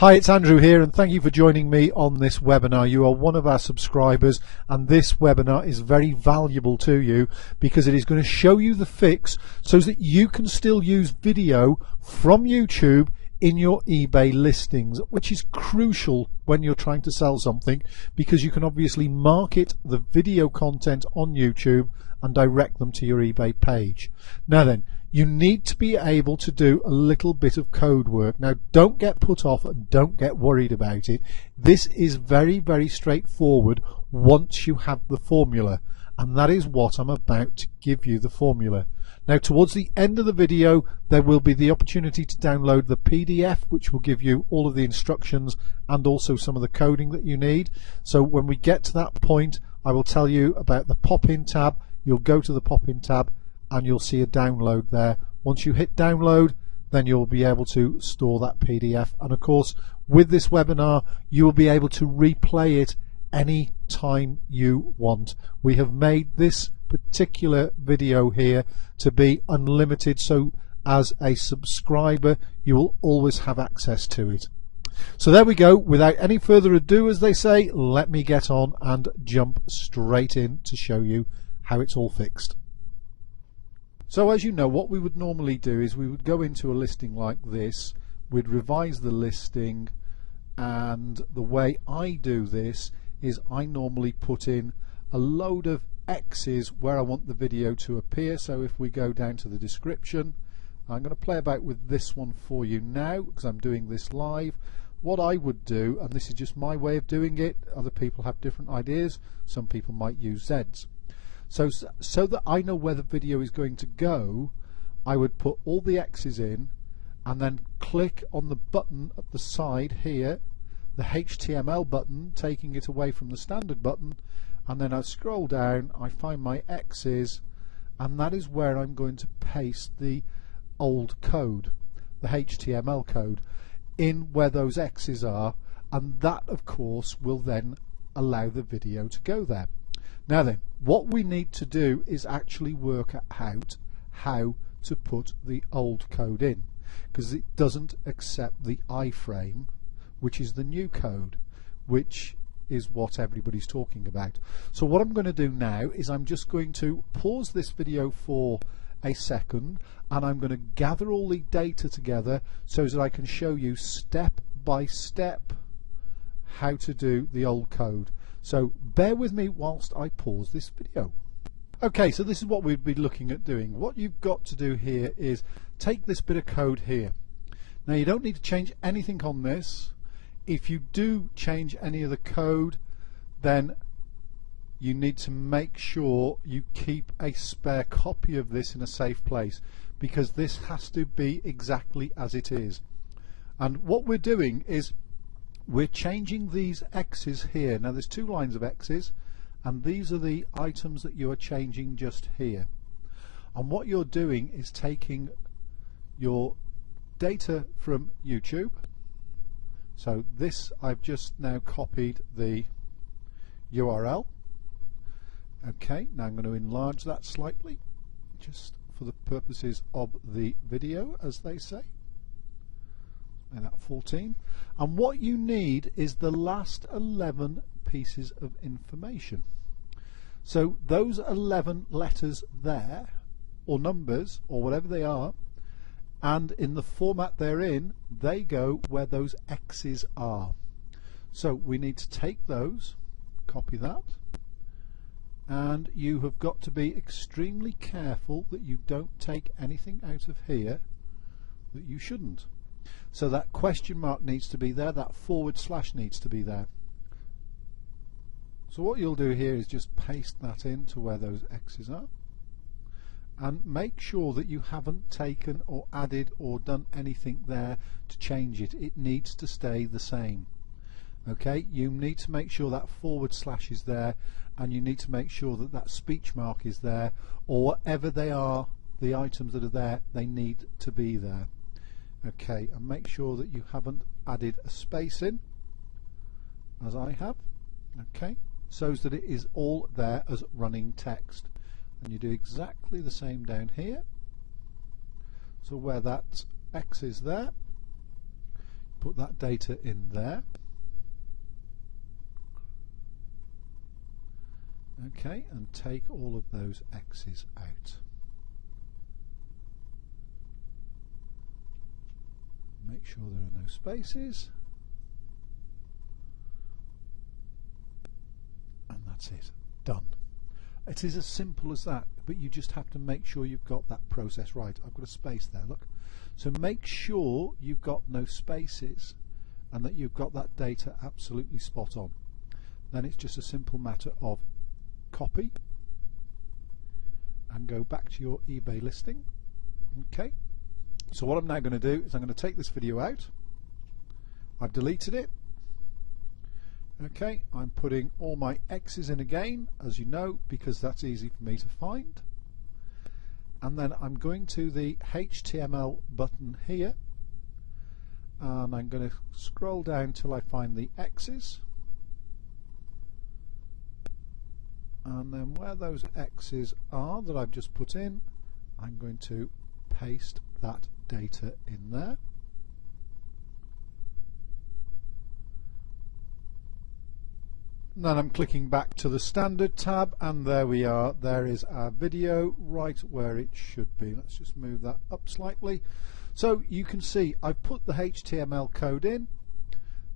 Hi, it's Andrew here, and thank you for joining me on this webinar. You are one of our subscribers, and this webinar is very valuable to you because it is going to show you the fix so that you can still use video from YouTube in your eBay listings, which is crucial when you're trying to sell something, because you can obviously market the video content on YouTube and direct them to your eBay page. Now then, you need to be able to do a little bit of code work. Now, don't get put off and don't get worried about it. This is very, very straightforward once you have the formula, and that is what I'm about to give you, the formula. Now, towards the end of the video, there will be the opportunity to download the PDF, which will give you all of the instructions and also some of the coding that you need. So when we get to that point, I will tell you about the pop-in tab. You'll go to the pop-in tab and you'll see a download there. Once you hit download, then you'll be able to store that PDF. And of course, with this webinar, you will be able to replay it any time you want. We have made this particular video here to be unlimited, so as a subscriber, you will always have access to it. So there we go. Without any further ado, as they say, let me get on and jump straight in to show you how it's all fixed. So as you know, what we would normally do is we would go into a listing like this, we'd revise the listing, and the way I do this is I normally put in a load of X's where I want the video to appear. So if we go down to the description, I'm going to play about with this one for you now because I'm doing this live. What I would do, and this is just my way of doing it, other people have different ideas, some people might use Z's. So that I know where the video is going to go, I would put all the X's in and then click on the button at the side here, the HTML button, taking it away from the standard button, and then I scroll down, I find my X's, and that is where I'm going to paste the old code, the HTML code, in where those X's are, and that of course will then allow the video to go there. Now then, what we need to do is actually work out how to put the old code in, because it doesn't accept the iframe, which is the new code, which is what everybody's talking about. So what I'm going to do now is I'm just going to pause this video for a second, and I'm going to gather all the data together so that I can show you step by step how to do the old code. So bear with me whilst I pause this video. Okay, so this is what we'd be looking at doing. What you've got to do here is take this bit of code here. Now you don't need to change anything on this. If you do change any of the code, then you need to make sure you keep a spare copy of this in a safe place, because this has to be exactly as it is. And what we're doing is we're changing these X's here. Now there's two lines of X's, and these are the items that you are changing just here. And what you're doing is taking your data from YouTube. So this, I've just now copied the URL. Okay, now I'm going to enlarge that slightly, just for the purposes of the video, as they say. And that 14, and what you need is the last 11 pieces of information. So those 11 letters there, or numbers, or whatever they are, and in the format they're in, they go where those X's are. So we need to take those, copy that, and you have got to be extremely careful that you don't take anything out of here that you shouldn't. So that question mark needs to be there, that / needs to be there. So what you'll do here is just paste that into where those X's are, and make sure that you haven't taken or added or done anything there to change it. It needs to stay the same. Okay, you need to make sure that / is there, and you need to make sure that that speech mark is there, or whatever they are, the items that are there, they need to be there. Okay, and make sure that you haven't added a space in, as I have. Okay, so that it is all there as running text. And you do exactly the same down here. So where that X is there, put that data in there. Okay, and take all of those X's out. Make sure there are no spaces. And that's it. Done. It is as simple as that, but you just have to make sure you've got that process right. I've got a space there, look. So make sure you've got no spaces and that you've got that data absolutely spot on. Then it's just a simple matter of copy and go back to your eBay listing. Okay, so what I'm now going to do is I'm going to take this video out. I've deleted it. Okay, I'm putting all my X's in again, as you know, because that's easy for me to find. And then I'm going to the HTML button here, and I'm going to scroll down till I find the X's. And then where those X's are that I've just put in, I'm going to paste that data in there. And then I'm clicking back to the standard tab, and there we are. There is our video right where it should be. Let's just move that up slightly. So you can see I've put the HTML code in,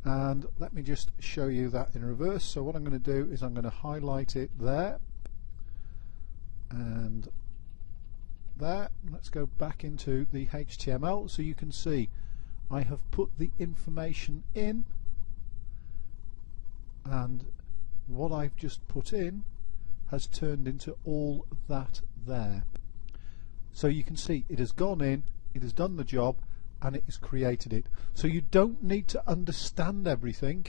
and let me just show you that in reverse. So what I'm going to do is I'm going to highlight it there and there. Let's go back into the HTML so you can see I have put the information in, and what I've just put in has turned into all that there. So you can see it has gone in, it has done the job, and it has created it. So you don't need to understand everything,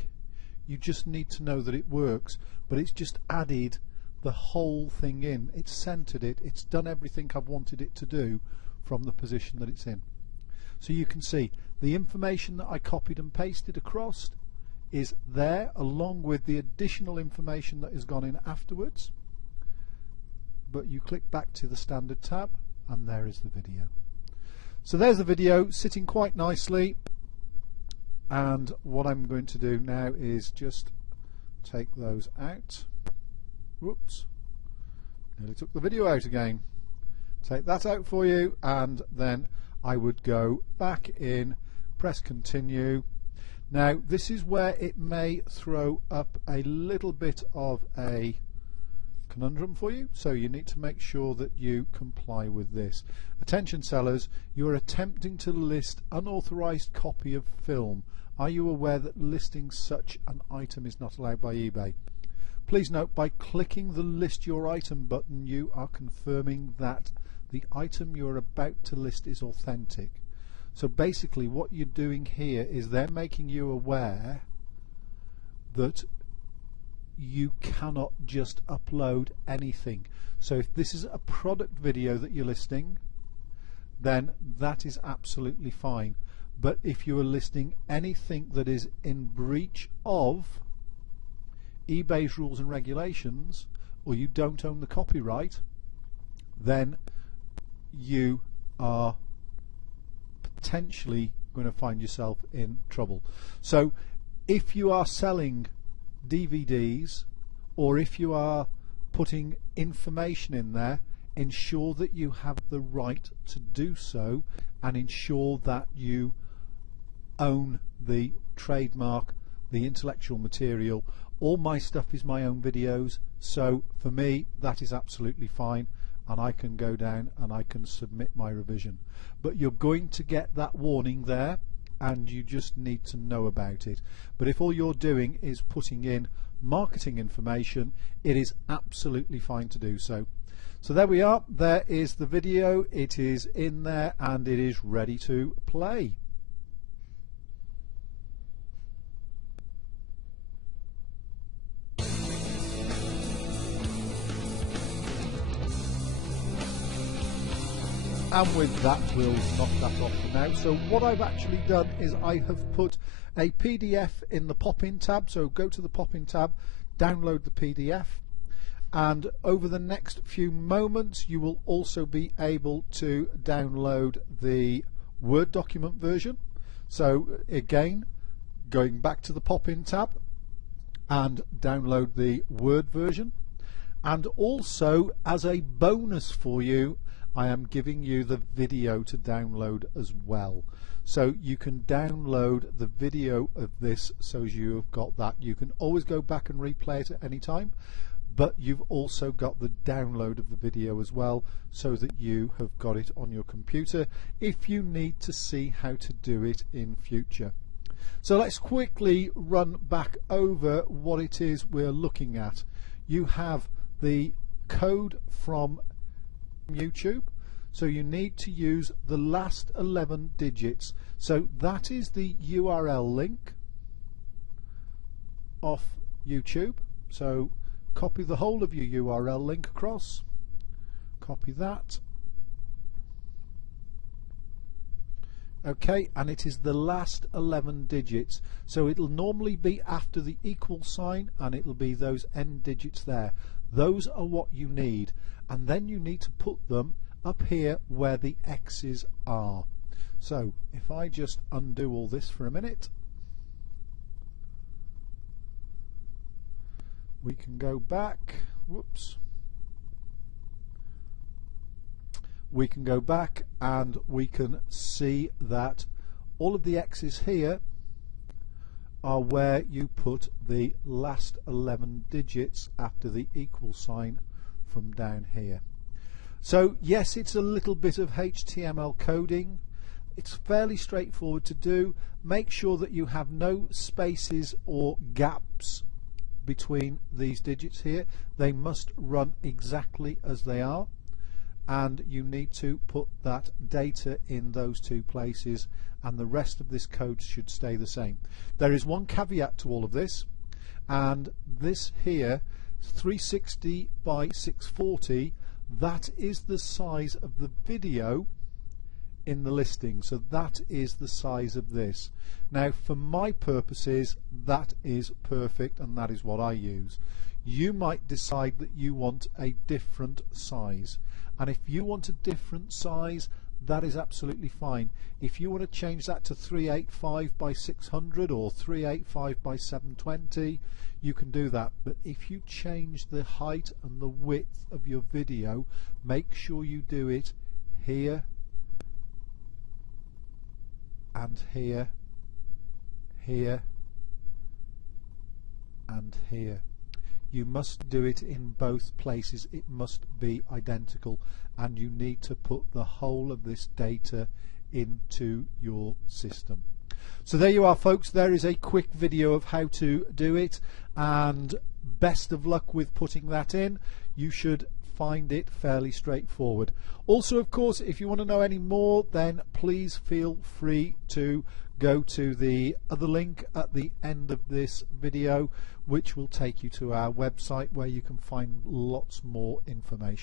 you just need to know that it works. But it's just added the whole thing in, it's centered it, it's done everything I've wanted it to do from the position that it's in. So you can see the information that I copied and pasted across is there, along with the additional information that has gone in afterwards. But you click back to the standard tab, and there is the video. So there's the video sitting quite nicely, and what I'm going to do now is just take those out. Whoops, nearly took the video out again. Take that out for you, and then I would go back in, press continue. Now this is where it may throw up a little bit of a conundrum for you, so you need to make sure that you comply with this. Attention sellers, you are attempting to list unauthorized copy of film. Are you aware that listing such an item is not allowed by eBay? Please note, by clicking the list your item button, you are confirming that the item you're about to list is authentic. So basically what you're doing here is they're making you aware that you cannot just upload anything. So if this is a product video that you're listing, then that is absolutely fine. But if you are listing anything that is in breach of eBay's rules and regulations, or you don't own the copyright, then you are potentially going to find yourself in trouble. So if you are selling DVDs, or if you are putting information in there, ensure that you have the right to do so, and ensure that you own the trademark, the intellectual material. All my stuff is my own videos, so for me that is absolutely fine, and I can go down and I can submit my revision. But you're going to get that warning there, and you just need to know about it. But if all you're doing is putting in marketing information, it is absolutely fine to do so. So there we are, there is the video, it is in there and it is ready to play. And with that, we'll knock that off for now. So what I've actually done is I have put a PDF in the pop-in tab. So go to the pop-in tab, download the PDF, and over the next few moments you will also be able to download the Word document version. So again, going back to the pop-in tab and download the Word version. And also, as a bonus for you, I am giving you the video to download as well. So you can download the video of this, so you have got that. You can always go back and replay it at any time, but you've also got the download of the video as well, so that you have got it on your computer if you need to see how to do it in future. So let's quickly run back over what it is we're looking at. You have the code from YouTube, so you need to use the last 11 digits. So that is the URL link off YouTube. So copy the whole of your URL link across, copy that. Okay, and it is the last 11 digits, so it'll normally be after the equal sign, and it'll be those end digits there. Those are what you need, and then you need to put them up here where the X's are. So if I just undo all this for a minute, we can go back. Whoops. We can go back and we can see that all of the X's here are where you put the last 11 digits after the equal sign from down here. So yes, it's a little bit of HTML coding. It's fairly straightforward to do. Make sure that you have no spaces or gaps between these digits here. They must run exactly as they are, and you need to put that data in those two places, and the rest of this code should stay the same. There is one caveat to all of this, and this here, 360 by 640, that is the size of the video in the listing. So that is the size of this. Now for my purposes that is perfect, and that is what I use. You might decide that you want a different size, and if you want a different size, that is absolutely fine. If you want to change that to 385 by 600 or 385 by 720, you can do that. But if you change the height and the width of your video, make sure you do it here and here, here and here. You must do it in both places. It must be identical, and you need to put the whole of this data into your system. So there you are, folks. There is a quick video of how to do it, and best of luck with putting that in. You should find it fairly straightforward. Also, of course, if you want to know any more, then please feel free to go to the other link at the end of this video, which will take you to our website where you can find lots more information.